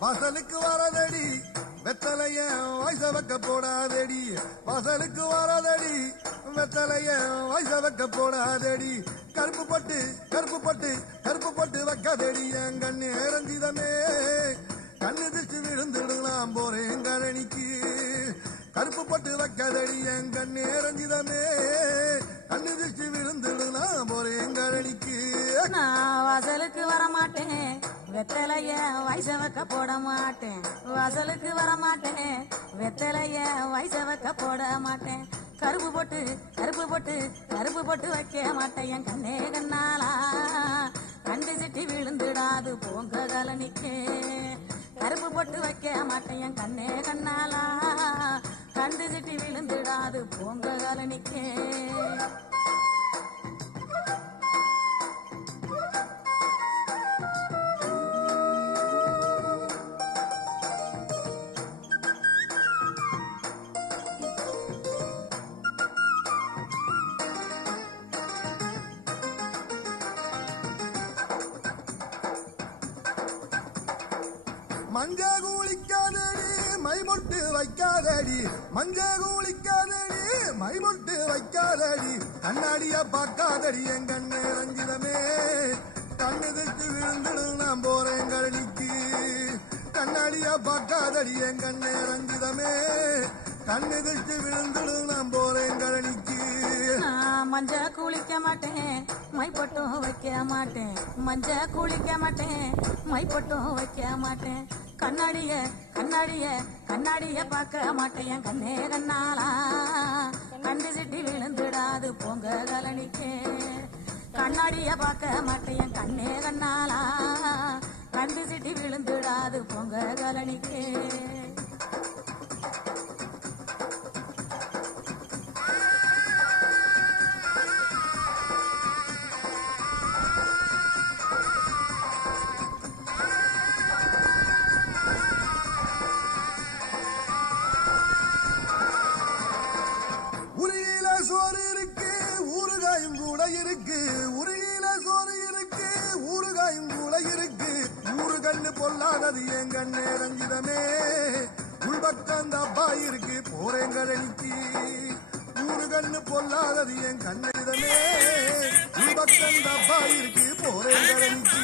வாசலுக்கு வரதடி வெத்தலைய வயச வைக்க போடாதடி வாசலுக்கு வரதடி வெத்தலைய வயச வைக்க போடாதடி கருப்பு பட்டு கருப்பு பட்டு கருப்பு பட்டு வைக்காதடி என் கண்ணு இறந்திதமே கண்ணு திச்சு விழுந்துடலாம் போறேன் கழனிக்கு கருப்பு பட்டு வைக்காதடி என் கண்ணு இறந்திதமே கண்ணு திச்சு விழுந்துடலாம் போறேன் கழனிக்கு நான் வாசலுக்கு வரமாட்டேன் வெத்தலைய வயச வைக்க போட மாட்டேன் வாசலுக்கு வரமாட்டேன் வெத்தலைய வயச வைக்க போட மாட்டேன் கருப்பு போட்டு கருப்பு போட்டு கருப்பு போட்டு வைக்க மாட்டேன் என் கண்ணே கண்ணாலா கண்டு சிட்டி விழுந்துடாது போங்க கலனிக்கு கருப்பு போட்டு வைக்க மாட்டேன் என் கண்ணே கண்ணாலா கண்டு சிட்டி விழுந்துடாது போங்க கலனிக்கு மஞ்ச கூலிக்காதடி மைமொட்டு வைக்காதடி மஞ்ச கூலிக்காதடி மைமொட்டு வைக்காதடி கண்ணாடிய பார்க்காதடி என் கண்ணு ரஞ்சிதமே கண்ணு திட்டு விழுந்துடும் நான் போறேன் கழனிக்கு கண்ணாடிய பார்க்காதடி என் கண்ணு ரஞ்சிதமே கண்ணு திட்டு விழுந்துடும் நான் போறேன் கழனிக்கு மஞ்ச குளிக்க மாட்டேன் மைப்பட்டும் வைக்க மாட்டேன் மஞ்ச குளிக்க மாட்டேன் மைப்பட்டும் வைக்க மாட்டேன் கண்ணாடிய கண்ணாடிய கண்ணாடிய பார்க்க மாட்டேன் என் கண்ணே கண்ணாலா கண்டு சிட்டி விழுந்துடாது போங்க கலனிக்கு கண்ணாடிய பார்க்க மாட்டேன் என் கண்ணே கண்ணாலா கண்டு சிட்டி விழுந்துடாது போங்க கலனிக்கு சோறு இருக்கு ஊறுகாயும் கூட இருக்கு உருளியில சோறு இருக்கு ஊறுகாயும் கூட இருக்கு ஊரு கண்ணு பொல்லாதது என் கண்ணு ரஞ்சிதமே உள்பக்கம் தப்பா இருக்கு போறேன் கழனிக்கு ஊரு கண்ணு பொல்லாதது என் கண்ணிதமே உள்பக்கம் தப்பா இருக்கு போறேன் கழனிக்கு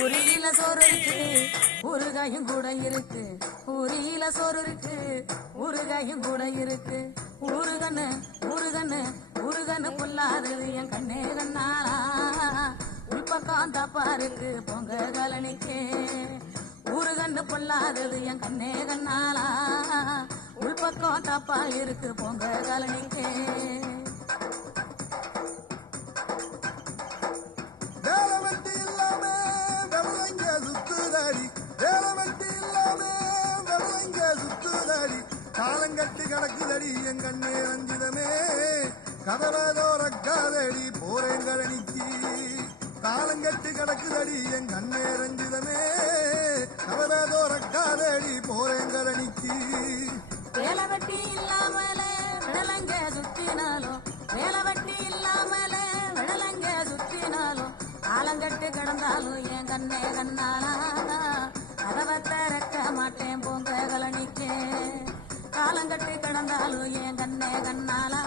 உரியில சோறு இருக்கு ஊறுகாயும் கூட இருக்கு உரியில சோறு இருக்கு ஊறுகாயும் கூட இருக்கு ஊறுகண்ணு ஊறுகண்ணு ஊறுகண்ணு பொல்லாதது என் கண்ணே கண்ணாலா உள்பக்கம் தப்பா இருக்கு பொங்க கலனிக்கு ஊறுகண்ணு பொல்லாதது என் கண்ணே கண்ணாலா உள்பக்கம் தப்பா இருக்கு பொங்க கலனிக்கு வேலவெட்டி இல்லாம வெள்ளங்க சுத்துதாடி வேலவெட்டி இல்லாம வெள்ளங்க சுத்துதாடி காலங்கட்டு கிடக்குதடி என் கண்ணே ரஞ்சிதமே கதவதோரக்காதடி போறேன் கழனிக்கு காலங்கட்டு கிடக்குதடி என் கண்ணே ரஞ்சிதமே கதவதோரக்காதடி போறேன் கழனிக்கு வேலை வெட்டி இல்லாமல விடலங்க சுத்தினாலும் வேலை வெட்டி இல்லாமல விடலங்க சுத்தினாலும் காலங்கட்டு கிடந்தாலும் என் கண்ணே கண்ணாலா கதவை திறக்க மாட்டேன் போங்க கலனிக்கு காலங்கட்டு கிடந்தாலும் என் கண்ணே கண்ணாலா